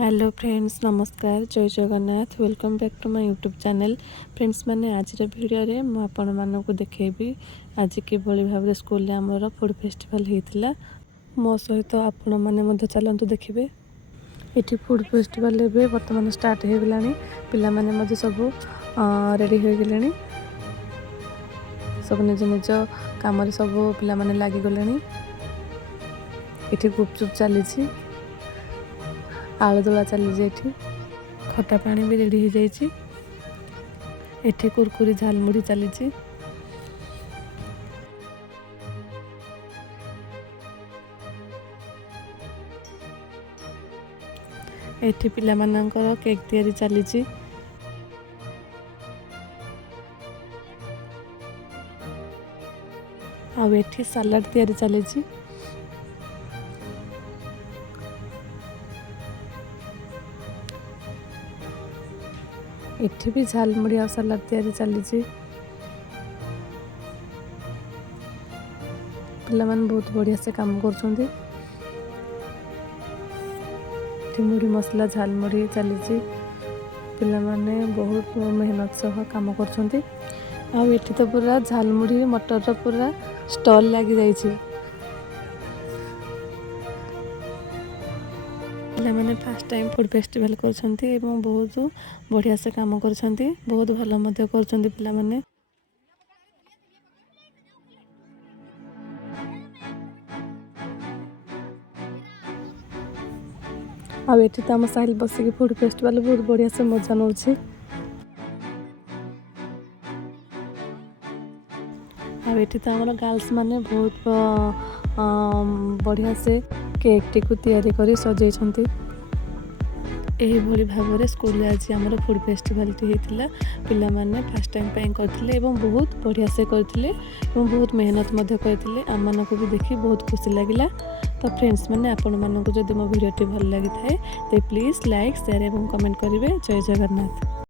Hello friends, नमस्कार, जय Jagannath. Welcome back to my YouTube channel. Friends मैंने आज वीडियो रे मु आपण मानक देखेबी आज किभली भाव स्कूल रे हमर फूड फेस्टिवल हेतिला। मो सहित आपण माने मध्य चलंतु देखिबे। एठी फूड फेस्टिवल एबे वर्तमान स्टार्ट हे गलानी। पिला माने मध्य सब रेडी हो गलेनी। सब निज निज काम रे सब पिला माने लागि गलेनी। एठी गुपचुप चली छी, आलू दोला चली जाइए, खटा पानी भी रेडी हो जाइए। एठी कुरकुरी झालमुड़ी चली। एठी पिला मानकर केक तैयारी चली। आ एठी सलाड तैयारी चली। एठी भी झालमुड़ी और सलाद तैयारी चली। पिला मन बहुत बढ़िया से काम कर मुड़ी मसला झालमुड़ी चली। पिला माने बहुत मेहनत सह काम कर। तो पूरा झालमुड़ी मटर पूरा स्टॉल लगी जाइए। पिला माने फर्स्ट टाइम फूड फेस्टिवल करछंती एवं बहुत बढ़िया से काम करछंती, बहुत भल मध्य करछंती पिला माने। आ एठी तो आम साहिल बसिक फूड फेस्टिवल बहुत बढ़िया से मजा नौ। एठी तो आम गर्ल्स माने बहुत बढ़िया से केक टी को तैयारी करी सजाई। यही भाव में स्कूल आज आम फूड फेस्टिवल टी होता। पिला माने फर्स्ट टाइम करथिले एवं बहुत बढ़िया से करथिले एवं बहुत मेहनत मध्य करथिले। आम मानक भी देखी बहुत खुशी लगिला। तो फ्रेंड्स मैंने आपण मानक जदि मो वीडियो भल लगी थाए तो प्लीज़ लाइक शेयर एवं कमेंट करेंगे। जय जगन्नाथ।